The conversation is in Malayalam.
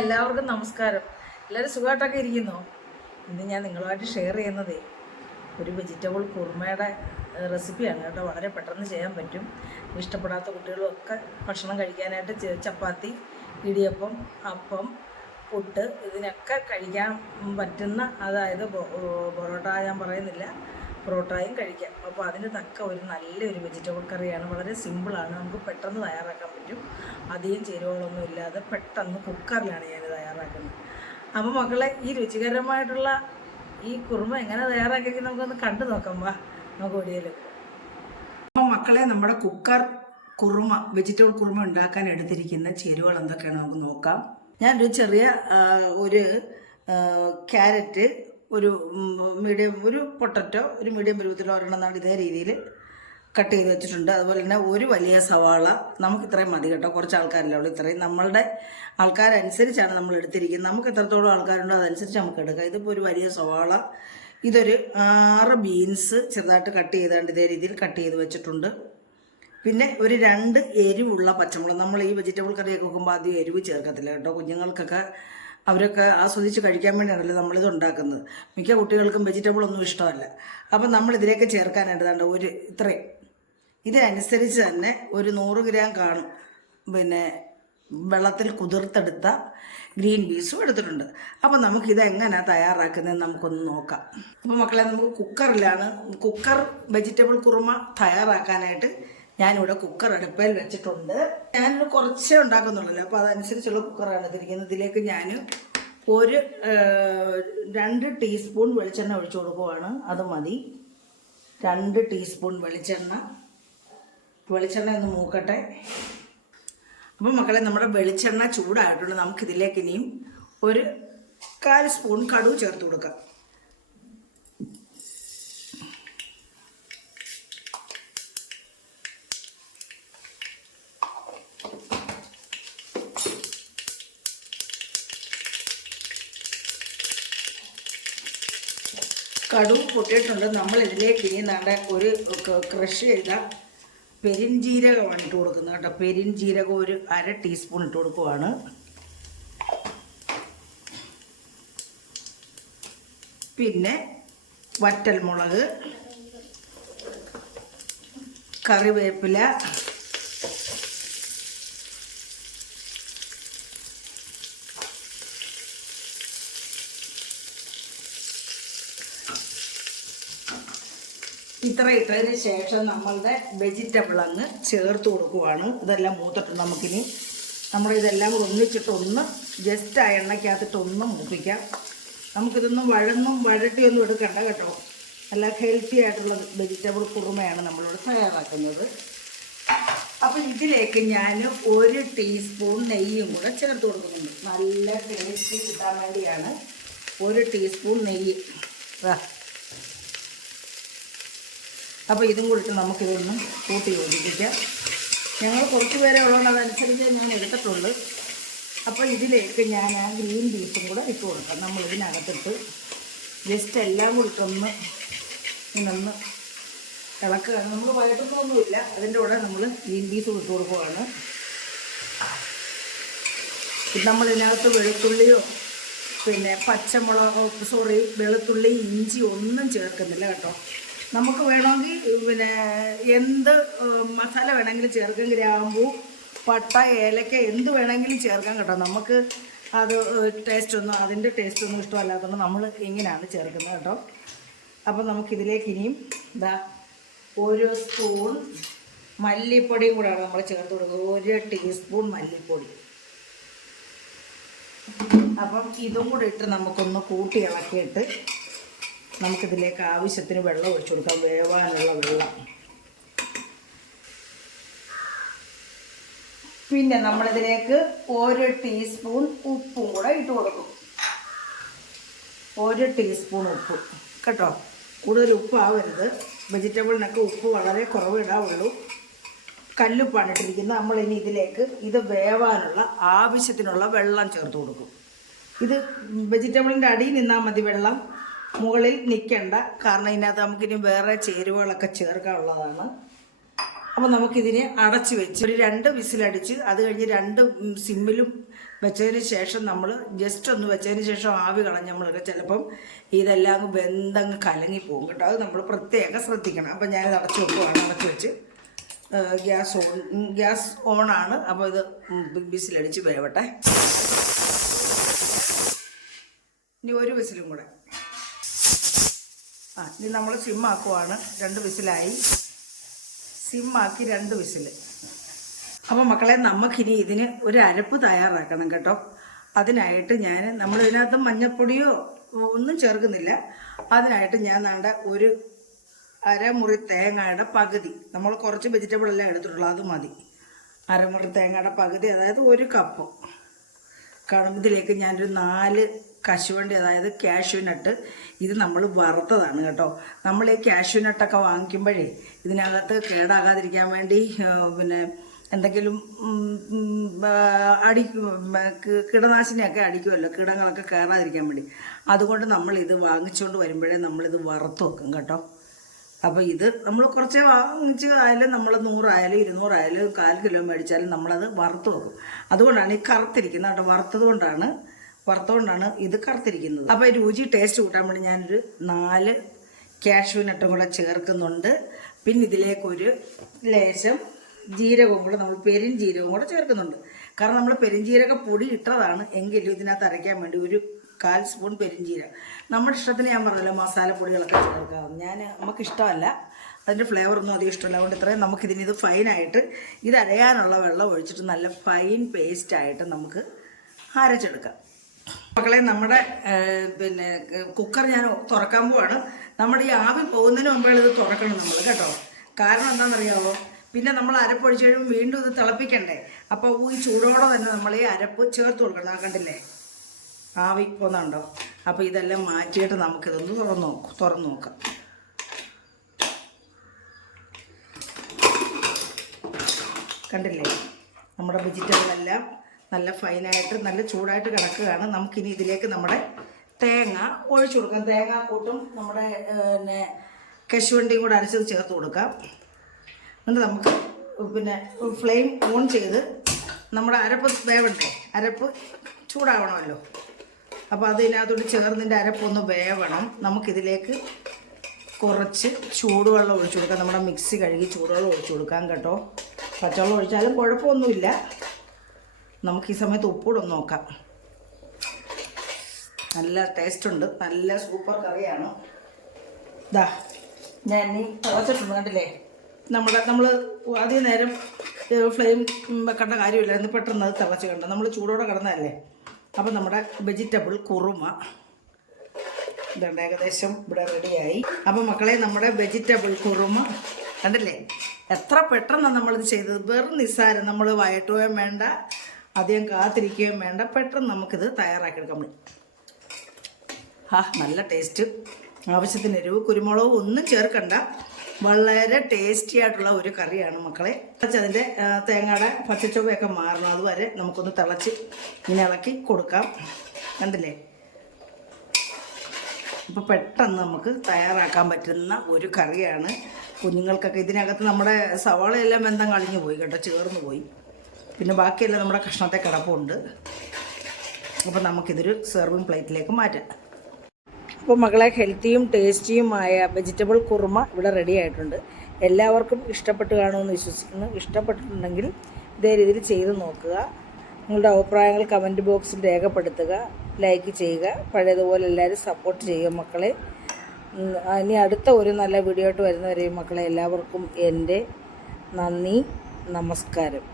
എല്ലാവർക്കും നമസ്കാരം. എല്ലാവരും സുഖമായിട്ടൊക്കെ ഇരിക്കുന്നോ? ഇന്ന് ഞാൻ നിങ്ങളുമായിട്ട് ഷെയർ ചെയ്യുന്നതേ ഒരു വെജിറ്റബിൾ കുറുമയുടെ റെസിപ്പിയാണ് കേട്ടോ. വളരെ പെട്ടെന്ന് ചെയ്യാൻ പറ്റും. ഇഷ്ടപ്പെടാത്ത കുട്ടികളൊക്കെ ഭക്ഷണം കഴിക്കാനായിട്ട് ചപ്പാത്തി, ഇടിയപ്പം, അപ്പം, പുട്ട് ഇതിനൊക്കെ കഴിക്കാൻ പറ്റുന്ന, അതായത് പൊറോട്ട ഞാൻ പറയുന്നില്ല, പൊറോട്ടയും കഴിക്കാം. അപ്പോൾ അതിന് തക്ക ഒരു നല്ലൊരു വെജിറ്റബിൾ കറിയാണ്. വളരെ സിമ്പിളാണ്, നമുക്ക് പെട്ടെന്ന് തയ്യാറാക്കാൻ പറ്റും. അധികം ചേരുവകളൊന്നും ഇല്ലാതെ പെട്ടെന്ന് കുക്കറിലാണ് ഞാൻ തയ്യാറാക്കുന്നത്. അപ്പോൾ മക്കളെ, ഈ രുചികരമായിട്ടുള്ള ഈ കുറുമ എങ്ങനെ തയ്യാറാക്കി നമുക്കൊന്ന് കണ്ടു നോക്കാം. വാ, നമുക്ക് വീഡിയോയിൽ. അപ്പോൾ മക്കളെ, നമ്മുടെ കുക്കർ കുറുമ, വെജിറ്റബിൾ കുറുമ ഉണ്ടാക്കാൻ എടുത്തിരിക്കുന്ന ചേരുവകൾ എന്തൊക്കെയാണ് നമുക്ക് നോക്കാം. ഞാനൊരു ചെറിയ ഒരു ക്യാരറ്റ്, ഒരു മീഡിയം, ഒരു പൊട്ടറ്റോ, ഒരു മീഡിയം പരുവത്തിലോ ഒരെണ്ണം ഇതേ രീതിയിൽ കട്ട് ചെയ്ത് വെച്ചിട്ടുണ്ട്. അതുപോലെ തന്നെ ഒരു വലിയ സവാള, നമുക്ക് ഇത്രയും മതി കേട്ടോ, കുറച്ച് ആൾക്കാരല്ലേ ഉള്ളൂ. ഇത്രയും നമ്മളുടെ ആൾക്കാരനുസരിച്ചാണ് നമ്മൾ എടുത്തിരിക്കുന്നത്. നമുക്ക് എത്രത്തോളം ആൾക്കാരുണ്ടോ അതനുസരിച്ച് നമുക്ക് എടുക്കാം. ഇതിപ്പോൾ ഒരു വലിയ സവാള, ഇതൊരു 6 ബീൻസ് ചെറുതായിട്ട് കട്ട് ചെയ്താണ്ട് ഇതേ രീതിയിൽ കട്ട് ചെയ്ത് വെച്ചിട്ടുണ്ട്. പിന്നെ ഒരു 2 എരിവുള്ള പച്ചമുളക്. നമ്മൾ ഈ വെജിറ്റബിൾ കറിയൊക്കെ വെക്കുമ്പോൾ ആദ്യം എരിവ് ചേർക്കത്തില്ല കേട്ടോ. കുഞ്ഞുങ്ങൾക്കൊക്കെ അവരൊക്കെ ആസ്വദിച്ച് കഴിക്കാൻ വേണ്ടിയാണല്ലോ നമ്മളിത് ഉണ്ടാക്കുന്നത്. മിക്ക കുട്ടികൾക്കും വെജിറ്റബിൾ ഒന്നും ഇഷ്ടമല്ല. അപ്പം നമ്മളിതിലേക്ക് ചേർക്കാനായിട്ട് ഒരു ഇത്രയും, ഇതിനനുസരിച്ച് തന്നെ ഒരു 100 ഗ്രാം കാണും പിന്നെ വെള്ളത്തിൽ കുതിർത്തെടുത്ത ഗ്രീൻ പീസും എടുത്തിട്ടുണ്ട്. അപ്പം നമുക്കിത് എങ്ങനെയാണ് തയ്യാറാക്കുന്നതെന്ന് നമുക്കൊന്ന് നോക്കാം. അപ്പോൾ മക്കളെ, നമുക്ക് കുക്കർ വെജിറ്റബിൾ കുറുമ തയ്യാറാക്കാനായിട്ട് ഞാനിവിടെ കുക്കർ അടുപ്പയിൽ വെച്ചിട്ടുണ്ട്. ഞാനിവിടെ കുറച്ചേ ഉണ്ടാക്കുന്നുള്ളൂ, അപ്പോൾ അതനുസരിച്ചുള്ള കുക്കറാണ് ഇതിരിക്കുന്നത്. ഇതിലേക്ക് ഞാൻ ഒരു 2 ടീസ്പൂൺ വെളിച്ചെണ്ണ ഒഴിച്ചു കൊടുക്കുവാണ്. അത് മതി. 2 ടീസ്പൂൺ വെളിച്ചെണ്ണ ഒന്ന് മൂക്കട്ടെ. അപ്പം മക്കളെ, നമ്മുടെ വെളിച്ചെണ്ണ ചൂടായിട്ടുണ്ട്. നമുക്കിതിലേക്ക് ഇനിയും ഒരു 1/4 സ്പൂൺ കടുക് ചേർത്ത് കൊടുക്കാം. കടുക് പൊട്ടിയിട്ടുണ്ട്. നമ്മൾ ഇതിലേക്ക് ഇനി ഒരു ക്രഷ് ചെയ്ത പെരിഞ്ജീരകമാണ് ഇട്ട് കൊടുക്കുന്നത് കേട്ടോ. പെരിഞ്ജീരകം ഒരു 1/2 ടീസ്പൂൺ ഇട്ട് കൊടുക്കുവാണ്. പിന്നെ വറ്റൽമുളക്, കറിവേപ്പില, ഇത്ര ഇട്ടതിന് ശേഷം നമ്മളുടെ വെജിറ്റബിൾ അങ്ങ് ചേർത്ത് കൊടുക്കുവാണ്. ഇതെല്ലാം മൂത്തിട്ട് നമുക്കിനി നമ്മളിതെല്ലാം കൂടെ ഒന്നിച്ചിട്ട് ജസ്റ്റ് ആ എണ്ണയ്ക്കകത്തിട്ട് മൂപ്പിക്കാം. നമുക്കിതൊന്നും വഴട്ടിയൊന്നും എടുക്കണ്ട കേട്ടോ. നല്ല ഹെൽത്തി ആയിട്ടുള്ള വെജിറ്റബിൾ കുറുമയാണ് നമ്മളിവിടെ തയ്യാറാക്കുന്നത്. അപ്പോൾ ഇതിലേക്ക് ഞാൻ 1 ടീസ്പൂൺ നെയ്യും കൂടെ ചേർത്ത് കൊടുക്കുന്നുണ്ട്. നല്ല ടേസ്റ്റ് കിട്ടാൻ വേണ്ടിയാണ് 1 ടീസ്പൂൺ നെയ്യ്. അപ്പോൾ ഇതും കൂടിയിട്ട് നമുക്കിതൊന്ന് കൂട്ടി യോജിപ്പിക്കാം. ഞങ്ങൾ കുറച്ച് പേരെ ഉള്ളതുകൊണ്ട് അതനുസരിച്ച് ഞാൻ എടുത്തിട്ടുള്ളൂ. അപ്പോൾ ഇതിലേക്ക് ഞാൻ ആ ഗ്രീൻ പീസും കൂടെ ഇട്ട് കൊടുക്കാം. നമ്മളിതിനകത്തിട്ട് ജസ്റ്റ് എല്ലാം കൂടിയിട്ടൊന്ന് ഇതൊന്ന് ഇളക്കുക. നമ്മൾ വഴറ്റുന്നൊന്നുമില്ല, അതിൻ്റെ കൂടെ നമ്മൾ ഗ്രീൻ പീസ് ഇട്ട് കൊടുക്കുകയാണ്. നമ്മളിതിനകത്ത് വെളുത്തുള്ളിയോ പിന്നെ വെളുത്തുള്ളി, ഇഞ്ചി ഒന്നും ചേർക്കുന്നില്ല കേട്ടോ. നമുക്ക് വേണമെങ്കിൽ പിന്നെ എന്ത് മസാല വേണമെങ്കിലും ചേർക്കാം. ഗ്രാമ്പൂ, പട്ട, ഏലക്ക എന്ത് വേണമെങ്കിലും ചേർക്കാം കേട്ടോ. നമുക്ക് അത് അതിൻ്റെ ടേസ്റ്റൊന്നും ഇഷ്ടമല്ലാത്തതുകൊണ്ട് നമ്മൾ ഇങ്ങനെയാണ് ചേർക്കുന്നത് കേട്ടോ. അപ്പം നമുക്കിതിലേക്ക് ഇനിയും 1 സ്പൂൺ മല്ലിപ്പൊടിയും കൂടെയാണ് നമ്മൾ ചേർത്ത് കൊടുക്കുന്നത്. 1 ടീസ്പൂൺ മല്ലിപ്പൊടി. അപ്പം ഇതും കൂടെ ഇട്ട് നമുക്കൊന്ന് കൂട്ടി ഇളക്കിയിട്ട് നമുക്കിതിലേക്ക് ആവശ്യത്തിന് വെള്ളം ഒഴിച്ചു കൊടുക്കാം, വേവാനുള്ള വെള്ളം. പിന്നെ നമ്മളിതിലേക്ക് 1 ടീസ്പൂൺ ഉപ്പും കൂടെ ഇട്ട് കൊടുക്കും. 1 ടീസ്പൂൺ ഉപ്പ് കേട്ടോ. കൂടുതൽ ഉപ്പാവരുത്. വെജിറ്റബിളിനൊക്കെ ഉപ്പ് വളരെ കുറവ് ഇടാവുള്ളൂ. കല്ലുപ്പാണ് ഇട്ടിരിക്കുന്നത്. നമ്മളിനി ഇതിലേക്ക് ഇത് വേവാനുള്ള ആവശ്യത്തിനുള്ള വെള്ളം ചേർത്ത് കൊടുക്കും. ഇത് വെജിറ്റബിളിൻ്റെ അടിയിൽ നിന്നാൽ മതി വെള്ളം, മുകളിൽ നിൽക്കണ്ട. കാരണം ഇതിനകത്ത് നമുക്കിനി വേറെ ചേരുവകളൊക്കെ ചേർക്കാനുള്ളതാണ്. അപ്പോൾ നമുക്കിതിനെ അടച്ച് വെച്ച് ഒരു 2 വിസിലടിച്ച് അത് കഴിഞ്ഞ് 2 സിമ്മിലും വെച്ചതിന് ശേഷം നമ്മൾ ജസ്റ്റ് ഒന്ന് വെച്ചതിന് ശേഷം ആവി കളഞ്ഞ് നമ്മളൊക്കെ ചിലപ്പം ഇതെല്ലാം വെന്തങ്ങ് കലങ്ങിപ്പോകും കേട്ടോ. അത് നമ്മൾ പ്രത്യേകം ശ്രദ്ധിക്കണം. അപ്പം ഞാനിത് അടച്ച് വെക്കുവാണ്. അടച്ച് വെച്ച് ഗ്യാസ് ഓണാണ്. അപ്പോൾ ഇത് വിസിലടിച്ച് വേവട്ടെ. ഇനി ഒരു വിസിലും കൂടെ. ഇനി നമ്മൾ സിമ്മാക്കുവാണ്. 2 വിസിലായി. സിമ്മാക്കി 2 വിസിൽ. അപ്പോൾ മക്കളെ, നമുക്കിനി ഇതിന് ഒരു അരപ്പ് തയ്യാറാക്കണം കേട്ടോ. അതിനായിട്ട് നമ്മൾ ഇതിനകത്ത് മഞ്ഞൾപ്പൊടിയോ ഒന്നും ചേർക്കുന്നില്ല. അതിനായിട്ട് ഞാൻ നാണ്ട ഒരു അരമുറി തേങ്ങയുടെ പകുതി, നമ്മൾ കുറച്ച് വെജിറ്റബിൾ എല്ലാം എടുത്തിട്ടുള്ളൂ, അത് മതി. അരമുറി തേങ്ങയുടെ പകുതി, അതായത് 1 കപ്പ് കാണും. ഇതിലേക്ക് ഞാനൊരു 4 കശുവണ്ടി, അതായത് കാഷ്യൂനട്ട്. ഇത് നമ്മൾ വറുത്തതാണ് കേട്ടോ. നമ്മൾ ഈ കാഷ്യൂനട്ടൊക്കെ വാങ്ങിക്കുമ്പോഴേ ഇതിനകത്ത് കേടാകാതിരിക്കാൻ വേണ്ടി പിന്നെ എന്തെങ്കിലും കീടനാശിനിയൊക്കെ അടിക്കുമല്ലോ, കീടങ്ങളൊക്കെ കയറാതിരിക്കാൻ വേണ്ടി. അതുകൊണ്ട് നമ്മളിത് വാങ്ങിച്ചുകൊണ്ട് വരുമ്പോഴേ നമ്മളിത് വറുത്ത് വെക്കും കേട്ടോ. അപ്പോൾ ഇത് നമ്മൾ കുറച്ച് വാങ്ങിച്ച് ആയാലും നമ്മൾ 100 ആയാലും 200 ആയാലും 1/4 കിലോ മേടിച്ചാലും നമ്മളത് വറുത്ത് വെക്കും. അതുകൊണ്ടാണ് ഈ കറുത്തിരിക്കുന്നത് കേട്ടോ. വറുത്തുകൊണ്ടാണ് ഇത് കറുത്തിരിക്കുന്നത്. അപ്പോൾ രുചി ടേസ്റ്റ് കൂട്ടാൻ വേണ്ടി ഞാനൊരു 4 കാഷ്യൂനട്ടും കൂടെ ചേർക്കുന്നുണ്ട്. പിന്നെ ഇതിലേക്കൊരു ലേശം ജീരകവും കൂടെ, നമ്മൾ പെരുംജീരകവും കൂടെ ചേർക്കുന്നുണ്ട്. കാരണം നമ്മൾ പെരുംജീരക പൊടി ഇട്ടതാണ്, എങ്കിലും ഇതിനകത്ത് അരയ്ക്കാൻ വേണ്ടി ഒരു 1/4 സ്പൂൺ പെരുംജീരകം. നമ്മുടെ ഇഷ്ടത്തിന് ഞാൻ പറഞ്ഞല്ലോ മസാലപ്പൊടികളൊക്കെ ചേർക്കാം. നമുക്കിഷ്ടമല്ല, അതിൻ്റെ ഫ്ലേവറൊന്നും അധികം ഇഷ്ടമല്ല. അതുകൊണ്ട് ഇത്രയും നമുക്കിതിനിത് ഫൈനായിട്ട് ഇത് അരയാനുള്ള വെള്ളം ഒഴിച്ചിട്ട് നല്ല ഫൈൻ പേസ്റ്റായിട്ട് നമുക്ക് അരച്ചെടുക്കാം. മക്കളെ, നമ്മുടെ പിന്നെ കുക്കർ ഞാൻ തുറക്കാൻ പോവാണ്. നമ്മുടെ ഈ ആവി പോകുന്നതിന് മുമ്പേ ഇത് തുറക്കണം നമ്മൾ കേട്ടോ. കാരണം എന്താണെന്നറിയാമോ, പിന്നെ നമ്മൾ അരപ്പൊഴിച്ച് കഴിയുമ്പോൾ വീണ്ടും ഇത് തിളപ്പിക്കണ്ടേ. അപ്പോൾ ഈ ചൂടോടെ തന്നെ നമ്മൾ ഈ അരപ്പ് ചേർത്ത് കൊടുക്കണം. ആ കണ്ടില്ലേ, ആവി പോകുന്നുണ്ടോ? അപ്പോൾ ഇതെല്ലാം മാറ്റിയിട്ട് നമുക്കിതൊന്ന് തുറന്നു നോക്കാം. കണ്ടില്ലേ, നമ്മുടെ വെജിറ്റബിളെല്ലാം നല്ല ഫൈനായിട്ട് നല്ല ചൂടായിട്ട് കിടക്കുകയാണ്. നമുക്കിനി ഇതിലേക്ക് നമ്മുടെ തേങ്ങ ഒഴിച്ചു കൊടുക്കാം. തേങ്ങാക്കൂട്ടും നമ്മുടെ പിന്നെ കശുവണ്ടിയും കൂടെ അരച്ചത് ചേർത്ത് കൊടുക്കാം. എന്നിട്ട് നമുക്ക് പിന്നെ ഫ്ലെയിം ഓൺ ചെയ്ത് നമ്മുടെ അരപ്പ് വേവണ്ടേ, അരപ്പ് ചൂടാവണമല്ലോ. അപ്പോൾ അതിനകത്തോട്ട് ചേർന്നതിൻ്റെ അരപ്പൊന്ന് വേവണം. നമുക്കിതിലേക്ക് കുറച്ച് ചൂടുവെള്ളം ഒഴിച്ചു കൊടുക്കാം. നമ്മുടെ മിക്സി കഴുകി ചൂടുവെള്ളം ഒഴിച്ചു കൊടുക്കാം കേട്ടോ. പച്ചവെള്ളം ഒഴിച്ചാലും കുഴപ്പമൊന്നുമില്ല. നമുക്ക് ഈ സമയത്ത് ഉപ്പൂടെ ഒന്ന് നോക്കാം. നല്ല ടേസ്റ്റുണ്ട്, നല്ല സൂപ്പർ കറിയാണ്. ഇതാ ഞാൻ ഈ തിളച്ചിട്ടുണ്ട് കണ്ടില്ലേ. നമ്മൾ അധികം നേരം ഫ്ലെയിം വെക്കേണ്ട കാര്യമില്ലായിരുന്നു, പെട്ടെന്ന് അത് തിളച്ച് കണ്ടു. നമ്മൾ ചൂടോടെ കിടന്നതല്ലേ. അപ്പം നമ്മുടെ വെജിറ്റബിൾ കുറുമ ഇതുണ്ട്, ഏകദേശം ഇവിടെ റെഡിയായി. അപ്പം മക്കളെ, നമ്മുടെ വെജിറ്റബിൾ കുറുമ കണ്ടില്ലേ, എത്ര പെട്ടെന്നാണ് നമ്മളിത് ചെയ്തത്. വെറും നിസ്സാരം, നമ്മൾ വഴറ്റുകയും വേണ്ട, അധികം കാത്തിരിക്കുകയും വേണ്ട, പെട്ടെന്ന് നമുക്കിത് തയ്യാറാക്കിയെടുക്കാൻ പറ്റും. നല്ല ടേസ്റ്റ്. ആവശ്യത്തിന് എരിവ്, കുരുമുളക് ഒന്നും ചേർക്കണ്ട. വളരെ ടേസ്റ്റി ആയിട്ടുള്ള ഒരു കറിയാണ് മക്കളെ. അതിൻ്റെ തേങ്ങയുടെ പച്ചച്ചുവയൊക്കെ മാറണം, അതുവരെ നമുക്കൊന്ന് തിളച്ച് ഇങ്ങനെ ഇളക്കി കൊടുക്കാം. കണ്ടില്ലേ, അപ്പോൾ പെട്ടെന്ന് നമുക്ക് തയ്യാറാക്കാൻ പറ്റുന്ന ഒരു കറിയാണ്. കുഞ്ഞുങ്ങൾക്കൊക്കെ ഇതിനകത്ത് നമ്മുടെ സവാളയെല്ലാം വെന്തം കളിഞ്ഞു പോയി കേട്ടോ, ചേർന്ന് പോയി. പിന്നെ ബാക്കിയെല്ലാം നമ്മുടെ കഷ്ണത്തെ കിടപ്പുണ്ട്. അപ്പോൾ നമുക്കിതൊരു സെർവിങ് പ്ലേറ്റിലേക്ക് മാറ്റാം. അപ്പോൾ മക്കളെ, ഹെൽത്തിയും ടേസ്റ്റിയുമായ വെജിറ്റബിൾ കുറുമ ഇവിടെ റെഡി ആയിട്ടുണ്ട്. എല്ലാവർക്കും ഇഷ്ടപ്പെട്ട് കാണുമെന്ന് വിശ്വസിക്കുന്നു. ഇഷ്ടപ്പെട്ടിട്ടുണ്ടെങ്കിൽ ഇതേ രീതിയിൽ ചെയ്ത് നോക്കുക. നിങ്ങളുടെ അഭിപ്രായങ്ങൾ കമൻറ്റ് ബോക്സിൽ രേഖപ്പെടുത്തുക, ലൈക്ക് ചെയ്യുക. പഴയതുപോലെ എല്ലാവരും സപ്പോർട്ട് ചെയ്യുക മക്കളെ. ഇനി അടുത്ത ഒരു നല്ല വീഡിയോ ആയിട്ട് വരുന്നവരെയും മക്കളെ, എല്ലാവർക്കും എൻ്റെ നന്ദി, നമസ്കാരം.